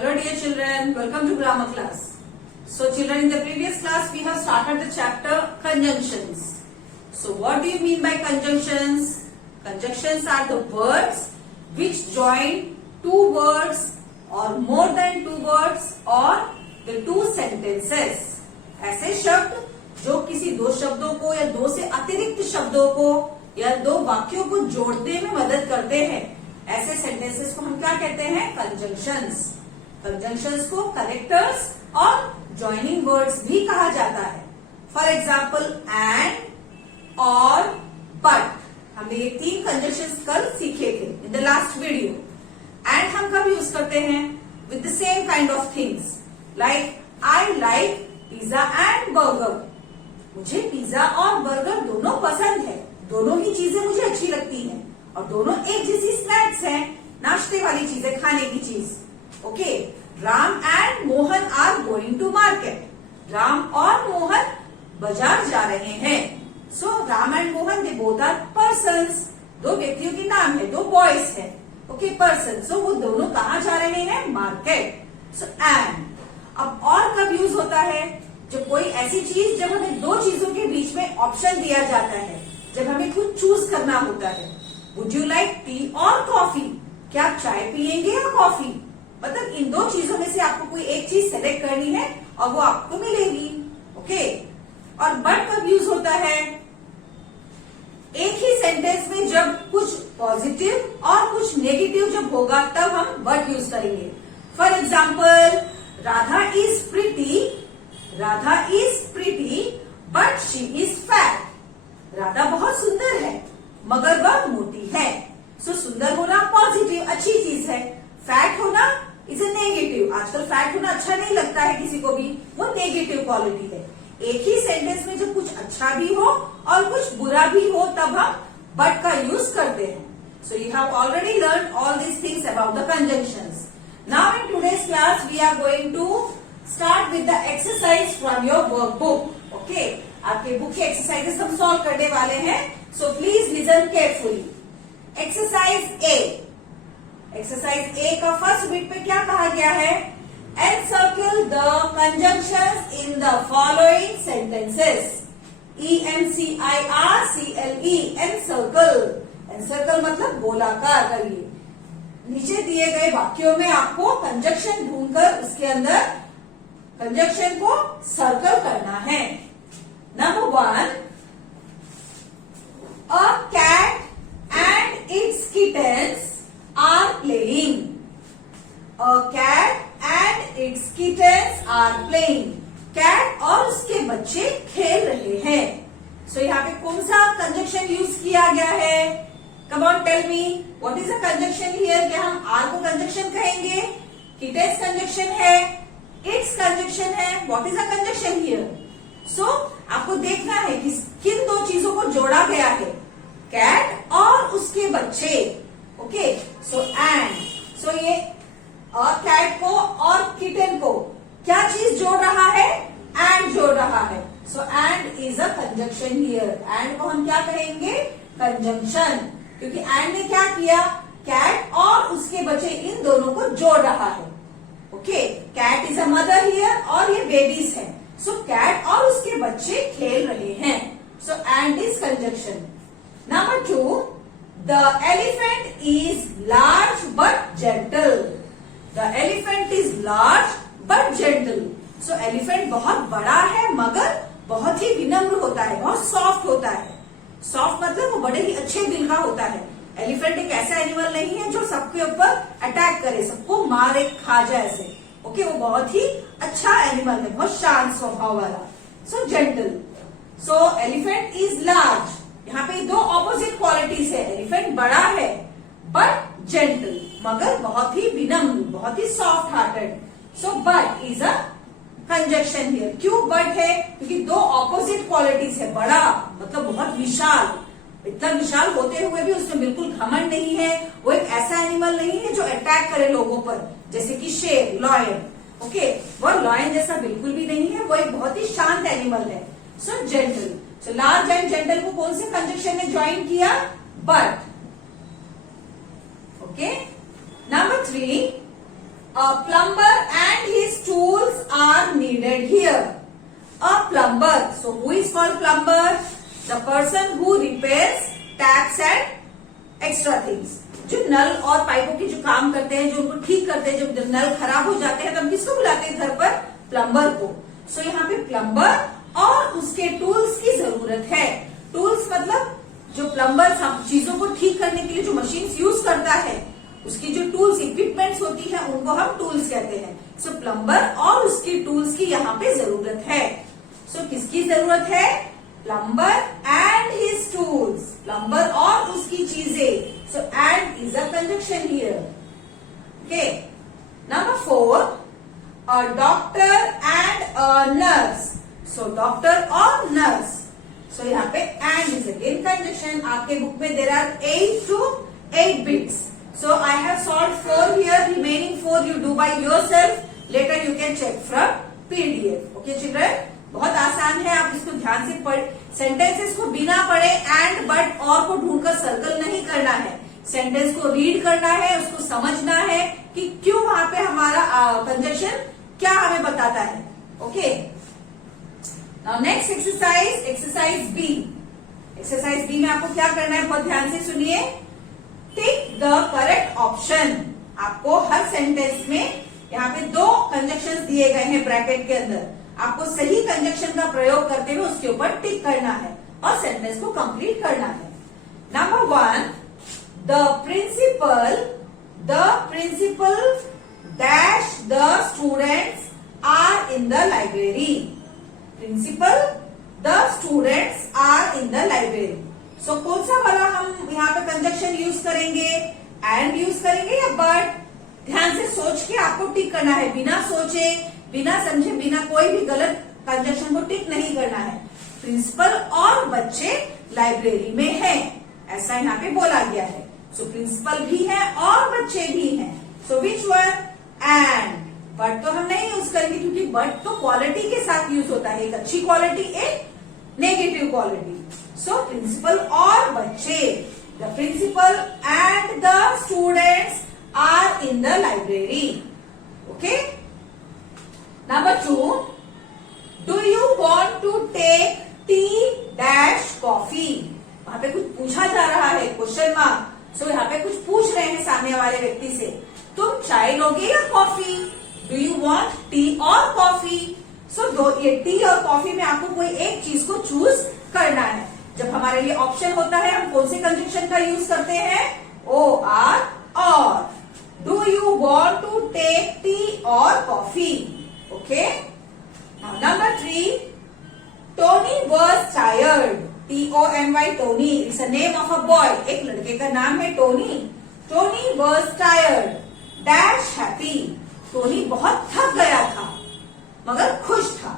Hello dear children, welcome to grammar class. So children, in the previous class we have started the chapter conjunctions. So what do you mean by conjunctions? Conjunctions are the words which join two words or more than two words or the two sentences. ऐसे शब्द जो किसी दो शब्दों को या दो से अतिरिक्त शब्दों को या दो वाक्यों को जोड़ने में मदद करते हैं, ऐसे सेंटेंसेस को हम क्या कहते हैं? कंजंक्शंस. कंजंक्शंस को करेक्टर्स और ज्वाइनिंग वर्ड्स भी कहा जाता है. फॉर एग्जाम्पल एंड और बट. हमने ये तीन कंजंक्शंस कल सीखे थे in the last video. And हम कब यूज करते हैं? With the same kind of things like I like pizza and burger. मुझे पिज्जा और बर्गर दोनों पसंद है, दोनों ही चीजें मुझे अच्छी लगती हैं और दोनों एक जैसी स्नैक्स हैं, नाश्ते वाली चीजें, खाने की चीज. Okay. Ram and Mohan are going to market. Ram और मोहन बाजार जा रहे हैं. So Ram and Mohan they both are persons. दो व्यक्तियों के नाम है, दो बॉयज है. Okay, person. सो वो दोनों कहाँ जा रहे हैं? मार्केट. So and. अब और कब यूज होता है? जब कोई ऐसी चीज, जब हमें दो चीजों के बीच में ऑप्शन दिया जाता है, जब हमें कुछ चूज करना होता है. Would you like T or coffee? क्या आप चाय पियेंगे या कॉफी? मतलब इन दो चीजों में से आपको कोई एक चीज सेलेक्ट करनी है और वो आपको मिलेगी. ओके. और बट कब यूज होता है? एक ही सेंटेंस में जब कुछ पॉजिटिव और कुछ नेगेटिव जब होगा तब हम बट यूज करेंगे. For example, Radha is pretty. Radha is pretty but she is fat. Radha बहुत सुंदर है मगर वह मोटी है. सो सुंदर होना पॉजिटिव, अच्छी चीज है. फैट होना इज ए नेगेटिव. आजकल फैट होना अच्छा नहीं लगता है किसी को भी, वो नेगेटिव क्वालिटी है. एक ही सेंटेंस में जब कुछ अच्छा भी हो और कुछ बुरा भी हो तब हम बट का यूज करते हैं. So you have already learn all these things about the conjunctions. Now in today's class we are going to start with the exercise from your workbook. Okay. आपके बुक की एक्सरसाइजेस हम solve करने वाले हैं. So please listen carefully. Exercise A. Exercise A का first bit पे क्या कहा गया है? Encircle the conjunctions in the following sentences. ENCIRCLE. Encircle. Encircle मतलब गोलाकार करिए. नीचे दिए गए वाक्यों में आपको कंजंक्शन ढूंढकर उसके अंदर कंजंक्शन को सर्कल करना है. Number 1, a cat and its kittens are playing. A cat and its kittens are playing. Cat और उसके बच्चे खेल रहे हैं. सो यहाँ पे कौन सा कंजंक्शन यूज किया गया है? Come on tell me, what is the conjunction here? क्या हम आर को कंजंक्शन कहेंगे? किटेंस कंजंक्शन है, इट्स कंजंक्शन है. What is the conjunction here? So आपको देखना है कि किन दो चीजों को जोड़ा गया है, कैट और उसके बच्चे. ओके. So and. सो ये कैट को और किटन को क्या चीज जोड़ रहा है? एंड जोड़ रहा है. So and is a conjunction here. And को हम क्या कहेंगे? कंजंक्शन. क्योंकि एंड ने क्या किया? कैट और उसके बच्चे इन दोनों को जोड़ रहा है. Okay. Cat is a mother here और ये बेबीज है. सो कैट और उसके बच्चे खेल रहे हैं. So and is conjunction. Number 2, the elephant is large but gentle. The elephant is large but gentle. So elephant बहुत बड़ा है मगर बहुत ही विनम्र होता है, बहुत सॉफ्ट होता है. सॉफ्ट मतलब वो बड़े ही अच्छे दिल का होता है. एलिफेंट एक ऐसा एनिमल नहीं है जो सबके ऊपर अटैक करे, सबको मारे खा जाए ऐसे. ओके. वो बहुत ही अच्छा एनिमल है, बहुत शांत स्वभाव वाला. सो gentle. So elephant is large. यहाँ पे दो ऑपोजिट क्वालिटीज है. एलिफेंट बड़ा है बट जेंटल, मगर बहुत ही विनम्र, बहुत ही soft hearted. So but is a conjunction here. क्यों बट है? क्योंकि दो ऑपोजिट क्वालिटीज है. बड़ा मतलब बहुत विशाल, इतना विशाल होते हुए भी उसमें बिल्कुल घमंड नहीं है. वो एक ऐसा एनिमल नहीं है जो अटैक करे लोगों पर, जैसे कि शेर, लॉयन. ओके. वो लॉयन जैसा बिल्कुल भी नहीं है, वो एक बहुत ही शांत एनिमल है. सो gentle. So large and gentle को कौन से कंजंक्शन ने ज्वाइन किया? But. Okay. Number 3, A plumber and his tools are needed here. A plumber. So who is called plumber? The person who repairs taps and extra things. जो नल और पाइपों के जो काम करते हैं, जो उनको ठीक करते हैं, जब नल खराब हो जाते हैं तो हम किसको बुलाते हैं घर पर? प्लम्बर को. सो यहाँ पे प्लम्बर और उसके टूल्स की जरूरत है. टूल्स मतलब जो प्लम्बर चीजों को ठीक करने के लिए जो मशीन यूज करता है, उसकी जो टूल्स इक्विपमेंट्स होती है उनको हम टूल्स कहते हैं. सो प्लम्बर और उसकी टूल्स की यहाँ पे जरूरत है. सो किसकी जरूरत है? Plumber and his tools. Plumber और उसकी चीजें. So and is a conjunction here. Okay. Number 4, a doctor and a nurse. So doctor और नर्स. सो यहाँ पे एंड इज अगेन कंजक्शन. आपके बुक में there are 8 to 8 bits. So I have solved 4 here. Remaining 4 you do by yourself. Later you can check from PDF. Okay children? बहुत आसान है. आप इसको ध्यान से पढ़. सेंटेंसेस को बिना पढ़े एंड बट और को ढूंढकर सर्कल नहीं करना है. सेंटेंस को रीड करना है, उसको समझना है कि क्यों वहां पे हमारा कंजक्शन क्या हमें बताता है. Okay. Now next exercise, exercise B. Exercise B में आपको क्या करना है, बहुत ध्यान से सुनिए. Tick the correct option. आपको हर सेंटेंस में यहाँ पे 2 कंजक्शन दिए गए हैं ब्रैकेट के अंदर. आपको सही कंजक्शन का प्रयोग करते हुए उसके ऊपर टिक करना है और सेंटेंस को कंप्लीट करना है. Number 1, the principal dash the students are in the library. Principal, the students are in the library. So कौन सा वाला हम यहाँ पे कंजक्शन यूज करेंगे? एंड यूज करेंगे या बट? ध्यान से सोच के आपको टिक करना है. बिना सोचे, बिना समझे, बिना कोई भी गलत कंजक्शन को टिक नहीं करना है. प्रिंसिपल और बच्चे लाइब्रेरी में हैं, ऐसा यहाँ पे बोला गया है. सो प्रिंसिपल भी है और बच्चे भी हैं. सो विच वन? एंड. बट तो हम नहीं यूज करेंगे क्योंकि बट तो क्वालिटी के साथ यूज होता है. एक अच्छी क्वालिटी, एक नेगेटिव क्वालिटी. So principal और बच्चे. The principal and the students are in the library. Okay. Number 2. Do you want to take tea dash coffee? वहां पे कुछ पूछा जा रहा है, क्वेश्चन मार्क. सो यहाँ पे कुछ पूछ रहे हैं सामने वाले व्यक्ति से, तुम चाय लोगे या coffee? Do you want tea और कॉफी? सो ये टी और कॉफी में आपको कोई एक चीज को चूज करना है. जब हमारे लिए ऑप्शन होता है हम कौन से कंजक्शन का यूज करते हैं? O R or. Do you want to take tea or coffee? Okay. Number 3, Tony was tired. TONY, Tony. It's a name of a boy. एक लड़के का नाम है Tony. Tony was tired dash happy. Tony बहुत थक गया था मगर खुश था.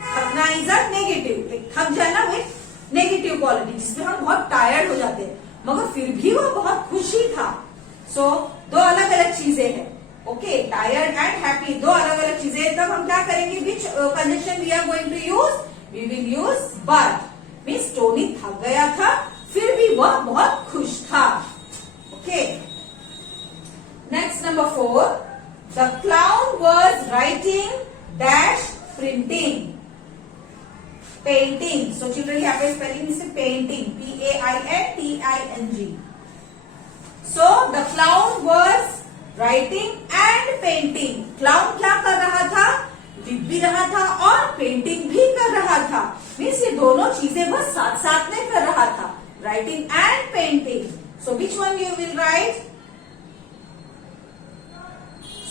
थकना इज अ नेगेटिव. थक जाना विथ नेगेटिव क्वालिटी, जिसमें हम बहुत टायर्ड हो जाते हैं, मगर फिर भी वो बहुत खुशी था. सो 2 अलग अलग चीजें हैं. ओके. टायर्ड एंड हैप्पी 2 अलग अलग चीजें. तब हम क्या करेंगे? Which conjunction we are going to use? We will use but. Means Tony थक गया था फिर भी वह बहुत खुश था. Okay. Next number 4, the clown was writing dash printing. Painting. So children यहाँ पे स्पेलिंग से painting, PAINTING. So the clown was writing and painting. Clown क्या कर रहा था? लिख भी रहा था और पेंटिंग भी कर रहा था. मीन्स ये दोनों चीजें वह साथ साथ में कर रहा था. Writing and painting. So which one you will write?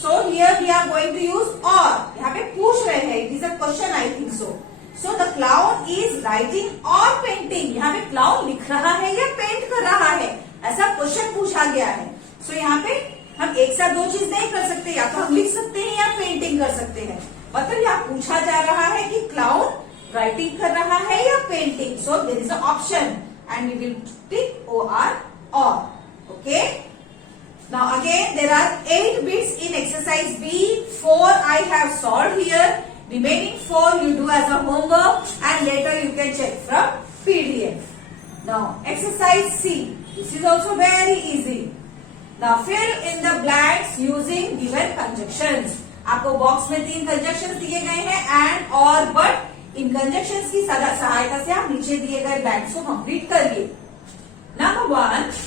So here we are going to use और. यहाँ पे पूछ रहे हैं, it is a question, I think so. So the clown is writing और पेंटिंग. यहाँ पे क्लाउन लिख रहा है या पेंट कर रहा है, ऐसा क्वेश्चन पूछा गया है. सो यहाँ पे हम एक साथ 2 चीज नहीं कर सकते. या तो हम लिख सकते हैं या पेंटिंग कर सकते हैं. मतलब यहाँ पूछा जा रहा है कि क्लाउन राइटिंग कर रहा है या painting. So there is a option and we will tick OR or. Okay. Now again there are 8 bits in exercise B. 4 I have solved here. Remaining 4 you do as a homework and later you can check from PDF. Now exercise C. This is also very easy. Now fill in the blanks using given conjunctions. आपको box में 3 conjunctions दिए गए हैं, and, और, but. In conjunctions की सहायता से आप नीचे दिए गए ब्लैंक्स को कंप्लीट करिए। Number 1,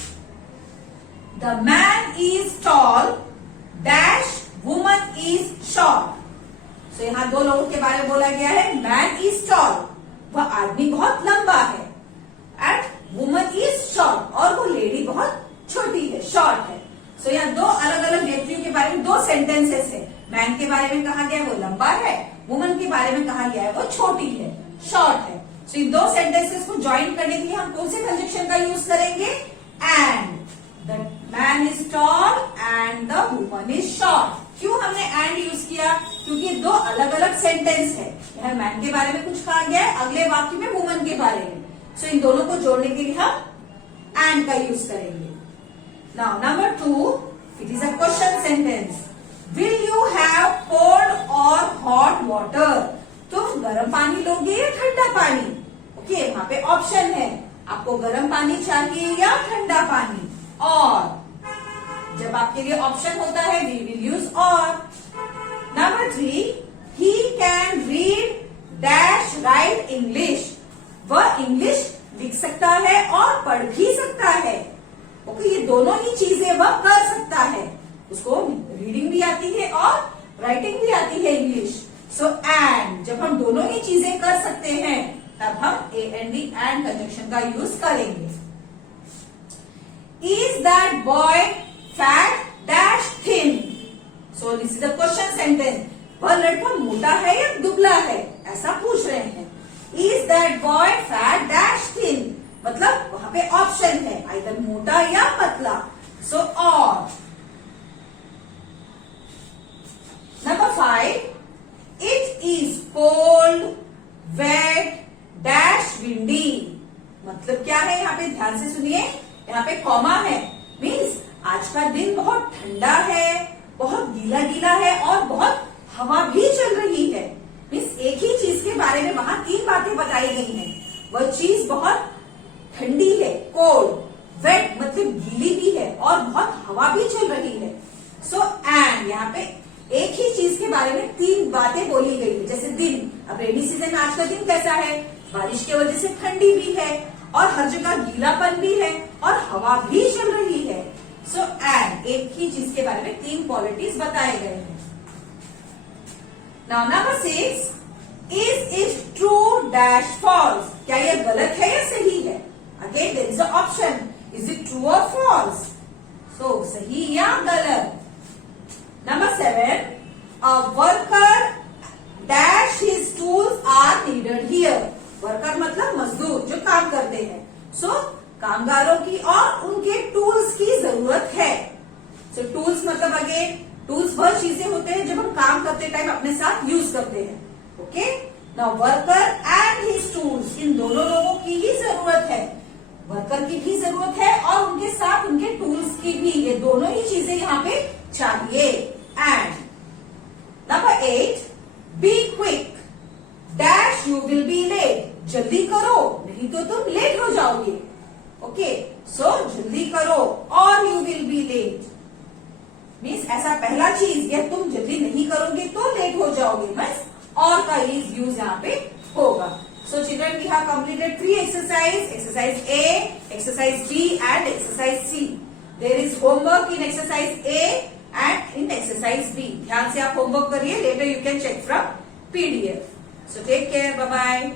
the man is tall dash woman is short. So यहाँ 2 लोगों के बारे में बोला गया है। मैन इज टॉल, वह आदमी बहुत लंबा है, एंड वुमन इज शॉर्ट, और वो लेडी बहुत छोटी है, शॉर्ट है। सो यहाँ 2 अलग अलग व्यक्तियों के बारे में 2 सेंटेंसेस है। मैन के बारे में कहा गया है वो लंबा है, वुमन के बारे में कहा गया है वो छोटी है, शॉर्ट है। सो इन 2 सेंटेंसेस को ज्वाइन करने के लिए हम कौन से कंजक्शन का यूज करेंगे? And. The man is tall and the woman is short. क्यों हमने एंड यूज किया? क्योंकि 2 अलग अलग सेंटेंस है। यहाँ मैन के बारे में कुछ कहा गया है, अगले वाक्य में वुमन के बारे में। सो इन दोनों को जोड़ने के लिए हम एंड का यूज करेंगे। Now number 2, it is a question sentence. Will you have cold और हॉट वाटर? तुम गर्म पानी लोगे या ठंडा पानी? ओके, वहां पे ऑप्शन है, आपको गर्म पानी चाहिए या ठंडा पानी। और जब आपके लिए ऑप्शन होता है, वी विल यूज और। Number 3, he can read dash right English. वह इंग्लिश लिख सकता है और पढ़ भी सकता है। ओके, ये दोनों ही चीजें वह कर सकता है। उसको रीडिंग भी आती है और राइटिंग भी आती है इंग्लिश। सो एंड, जब हम दोनों ही चीजें कर सकते हैं, तब हम एंड कंजक्शन का यूज करेंगे। Is that boy fat dash thin? So this is a question sentence. वह लड़का मोटा है या दुबला है, ऐसा पूछ रहे हैं। Is that boy fat dash thin, मतलब वहां पे ऑप्शन है, आइदर मोटा या पतला। सो और। Number 5, it is cold wet dash windy. मतलब क्या है? यहाँ पे ध्यान से सुनिए, यहाँ पे कॉमा है। मीन्स आज का दिन बहुत ठंडा है, बहुत गीला गीला है, और बहुत हवा भी चल रही है। मीन्स एक ही चीज के बारे में वहां 3 बातें बताई गई हैं। वह चीज बहुत ठंडी है, कोल्ड, वेट मतलब गीली भी है, और बहुत हवा भी चल रही है। सो एंड यहाँ पे एक ही चीज के बारे में 3 बातें बोली गई है। जैसे दिन, अब रेनी सीजन में आज का दिन कैसा है? बारिश की वजह से ठंडी भी है, और हर जगह गीलापन भी है, और हवा भी चल रही है। सो एंड, एक ही चीज के बारे में 3 क्वालिटीज बताए गए हैं। Now number 6, is it true dash false? क्या यह गलत है या सही है? Again there is a option, is it true और फॉल्स? सो सही या गलत। Number 7, a worker dash his tools are needed here. Worker मतलब मजदूर जो काम करते हैं। सो कामगारों की और उनके टूल्स की जरूरत है। सो टूल्स मतलब अगेन, टूल्स वह चीजें होते हैं जब हम काम करते टाइम अपने साथ यूज करते हैं। Okay, now worker and his tools, इन दोनों लोगों की ही जरूरत है। वर्कर की भी जरूरत है और उनके साथ उनके टूल्स की भी, ये दोनों ही चीजें यहाँ पे चाहिए। And number 8, be quick dash you will be late. जल्दी करो, नहीं तो तुम लेट हो जाओगे। ओके, सो जल्दी करो और you will be late. Means ऐसा पहला चीज, या तुम जल्दी नहीं करोगे तो लेट हो जाओगे। मीन्स और का यूज यहाँ पे होगा। So children, we have completed 3 exercises, exercise A, exercise B and exercise C. There is homework in exercise A and in exercise B. ध्यान से आप होमवर्क करिए, later you can check from PDF. So take care, bye bye.